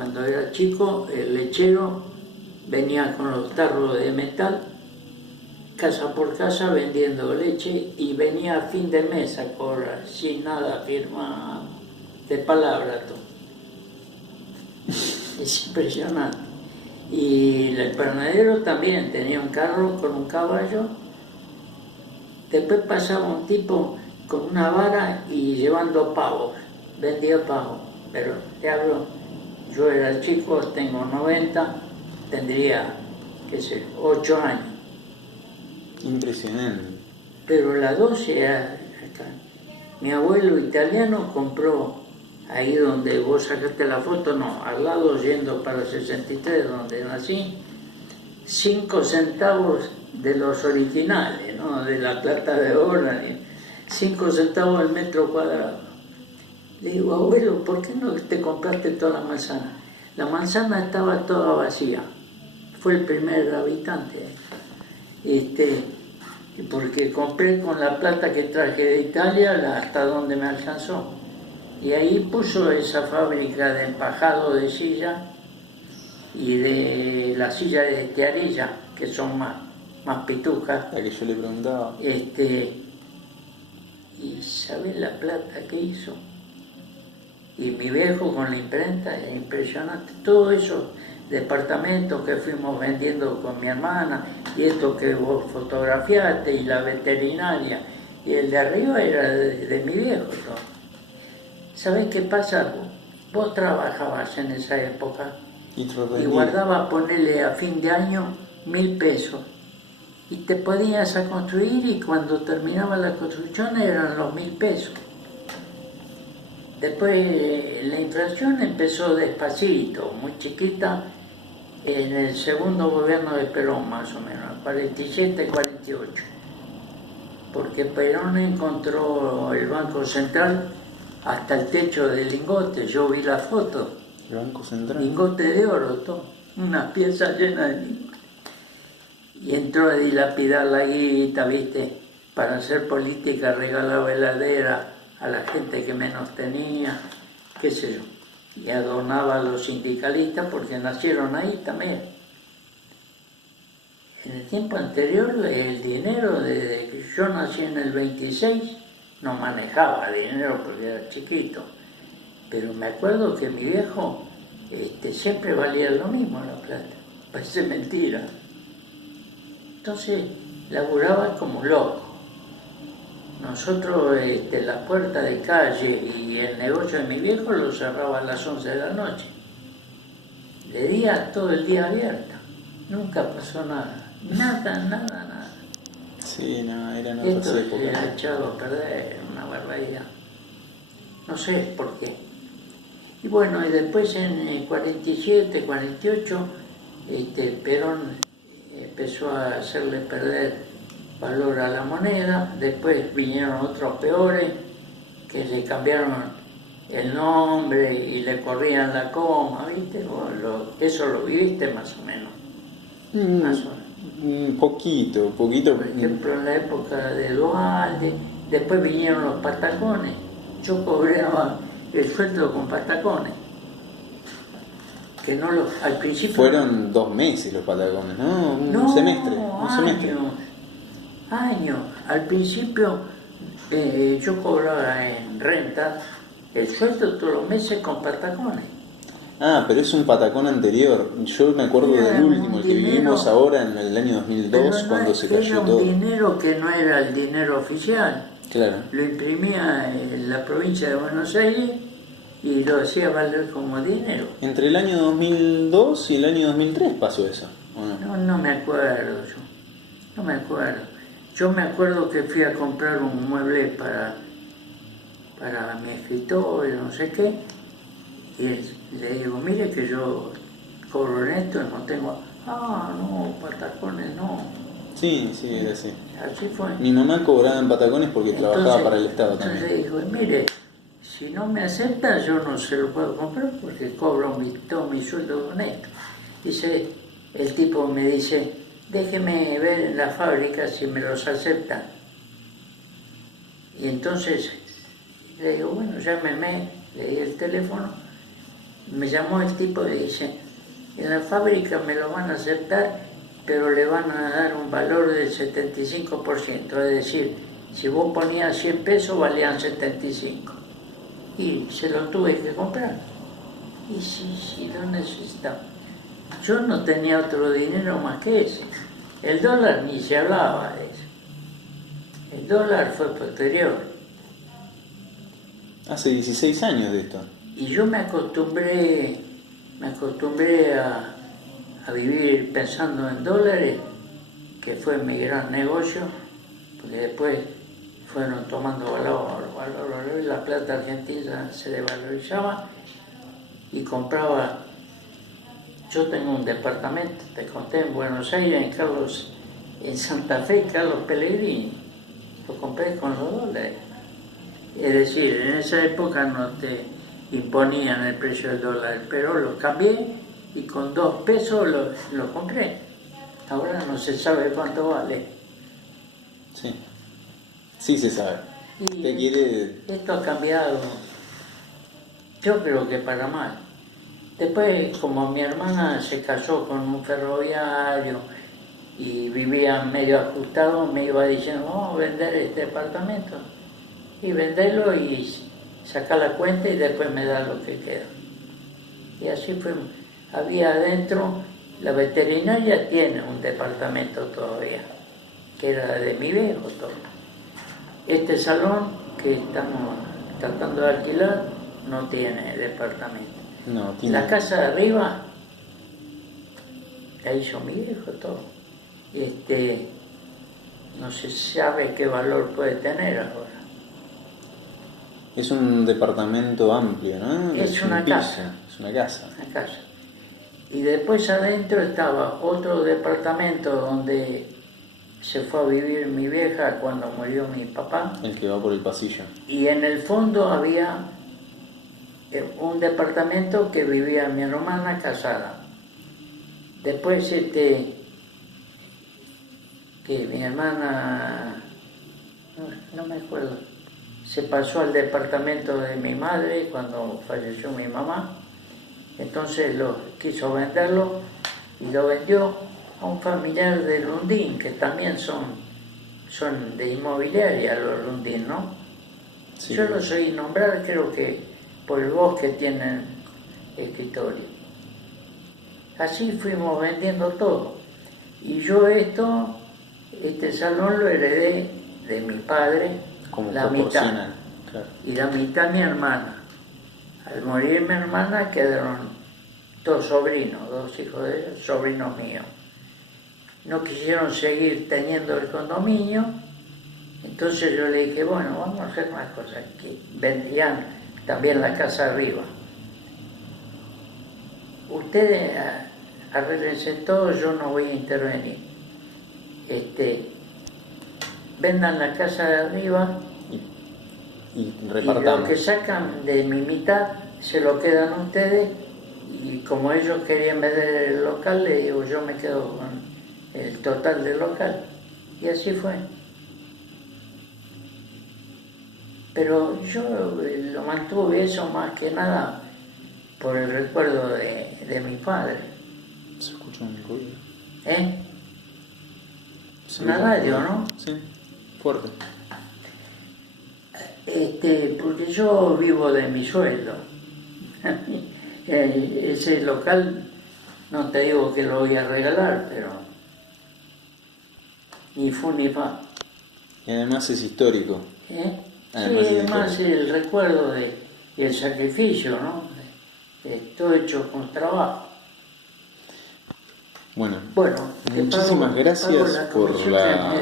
cuando era chico, el lechero venía con los tarros de metal, casa por casa vendiendo leche, y venía a fin de mes a cobrar, sin nada firmado, de palabra todo. Es impresionante. Y el panadero también tenía un carro con un caballo. Después pasaba un tipo con una vara y llevando pavos, vendía pavos. Pero te hablo, yo era chico, tengo 90, tendría, qué sé, 8 años. Impresionante. Pero la dosis era acá. Mi abuelo italiano compró, ahí donde vos sacaste la foto, no, al lado yendo para 63, donde nací, 5 centavos de los originales, ¿no? De la plata de oro, 5 centavos al metro cuadrado. Le digo, abuelo, ¿por qué no te compraste toda la manzana? La manzana estaba toda vacía. Fue el primer habitante. Porque compré con la plata que traje de Italia hasta donde me alcanzó. Y ahí puso esa fábrica de empajado de silla y de la silla de tearilla, que son más pitujas. La que yo le preguntaba. Y ¿sabes la plata que hizo? Y mi viejo con la imprenta, es impresionante. Todos esos departamentos que fuimos vendiendo con mi hermana, y esto que vos fotografiaste, y la veterinaria, y el de arriba era de mi viejo todo. ¿Sabés qué pasa? Vos trabajabas en esa época y guardabas, ponerle a fin de año 1.000 pesos. Y te podías a construir, y cuando terminaba la construcción eran los 1.000 pesos. Después la inflación empezó despacito, muy chiquita, en el segundo gobierno de Perón más o menos, 47-48. Porque Perón encontró el Banco Central hasta el techo del lingote, yo vi la foto. ¿El Banco Central? Lingote de oro, todo, una pieza llena de lingote. Y entró a dilapidar la guita, ¿viste? Para hacer política regalaba heladera a la gente que menos tenía, qué sé yo. Y adornaba a los sindicalistas porque nacieron ahí también. En el tiempo anterior, el dinero, desde que yo nací en el 26, no manejaba dinero porque era chiquito. Pero me acuerdo que mi viejo siempre valía lo mismo la plata. Parece mentira. Entonces, laburaba como loco. Nosotros la puerta de calle y el negocio de mi viejo lo cerraba a las 11 de la noche. De día, todo el día abierta. Nunca pasó nada. Nada. Sí, no, eran Esto otras épocas. se ha echado a perder, una barbaridad. No sé por qué. Y bueno, y después en 47, 48, Perón empezó a hacerle perder valor a la moneda. Después vinieron otros peores que le cambiaron el nombre y le corrían la coma, ¿viste? Eso lo viviste más o menos. Más o menos. Poquito. Por ejemplo, en la época de Duhalde, después vinieron los patacones. Yo cobraba el sueldo con patacones. Que no al principio... Fueron 2 meses los patacones, ¿no? Un semestre. Años. Al principio yo cobraba en rentas el sueldo todos los meses con patacones. Ah, pero es un patacón anterior. Yo me acuerdo del último, el que vivimos ahora en el año 2002, cuando se cayó todo. Era un dinero que no era el dinero oficial. Claro. Lo imprimía en la provincia de Buenos Aires y lo hacía valer como dinero. ¿Entre el año 2002 y el año 2003 pasó eso? ¿O no? No me acuerdo yo. No me acuerdo. Yo me acuerdo que fui a comprar un mueble para mi escritorio, no sé qué, y le digo, mire que yo cobro en esto y no tengo... no, patacones no. Sí, era así. Así fue. Mi mamá cobraba en patacones porque trabajaba para el Estado también. Entonces dijo, mire, si no me acepta yo no se lo puedo comprar porque cobro todo mi sueldo con esto. Dice, el tipo me dice, déjeme ver en la fábrica si me los aceptan. Y entonces le digo, bueno, llámeme, le di el teléfono Me llamó el tipo y dice, en la fábrica me lo van a aceptar, pero le van a dar un valor del 75%, es decir, si vos ponías 100 pesos valían 75. Y se lo tuve que comprar. Y sí, lo necesitaba. Yo no tenía otro dinero más que ese. El dólar ni se hablaba de eso. El dólar fue posterior. Hace 16 años de esto. Y yo me acostumbré a vivir pensando en dólares, que fue mi gran negocio, porque después fueron tomando valor, y la plata argentina se devalorizaba y compraba. Yo tengo un departamento, te conté, en Buenos Aires, en Santa Fe, Carlos Pellegrini. Lo compré con los dólares. Es decir, en esa época no te imponían el precio del dólar, pero lo cambié y con 2 pesos lo compré. Ahora no se sabe cuánto vale. Sí, sí se sabe. Esto ha cambiado, yo creo que para mal. Después, como mi hermana se casó con un ferroviario y vivía medio ajustado, me iba diciendo, vamos a vender este departamento y venderlo y sacar la cuenta y después me da lo que queda. Y así fue. Había adentro, la veterinaria tiene un departamento todavía, que era de mi viejo todo. Este salón que estamos tratando de alquilar no tiene departamento. No, tiene... La casa de arriba la hizo mi viejo todo. No se sabe qué valor puede tener ahora. Es un departamento amplio, ¿no? Es una casa. Es una casa. Una casa. Y después adentro estaba otro departamento donde se fue a vivir mi vieja cuando murió mi papá. El que va por el pasillo. Y en el fondo había un departamento que vivía mi hermana casada. Después que mi hermana, no me acuerdo, se pasó al departamento de mi madre cuando falleció mi mamá. Entonces quiso venderlo y lo vendió a un familiar de Lundín, que también son de inmobiliaria los Lundín, ¿no? Sí. Yo los oí nombrar, creo que por el bosque tienen escritorio. Así fuimos vendiendo todo. Y yo este salón lo heredé de mi padre, como la mitad, claro. Y la mitad mi hermana. Al morir mi hermana quedaron 2 sobrinos, 2 hijos de ellos, sobrinos míos. No quisieron seguir teniendo el condominio, entonces yo le dije, bueno, vamos a hacer una cosa, que vendían también la casa arriba. Ustedes arréglense todo, yo no voy a intervenir. Vendan la casa de arriba y repartamos. Y lo que sacan de mi mitad se lo quedan ustedes, y como ellos querían vender el local, le digo, yo me quedo con el total del local. Y así fue. Pero yo lo mantuve eso más que nada por el recuerdo de mi padre. Se escucha un ruido. Una radio, ¿no? Sí, fuerte. Porque yo vivo de mi sueldo. Ese local, no te digo que lo voy a regalar, pero ni fu ni fa. Y además es histórico. Además el recuerdo y el sacrificio, ¿no? Todo hecho con trabajo. Bueno, Bueno, muchísimas gracias por la...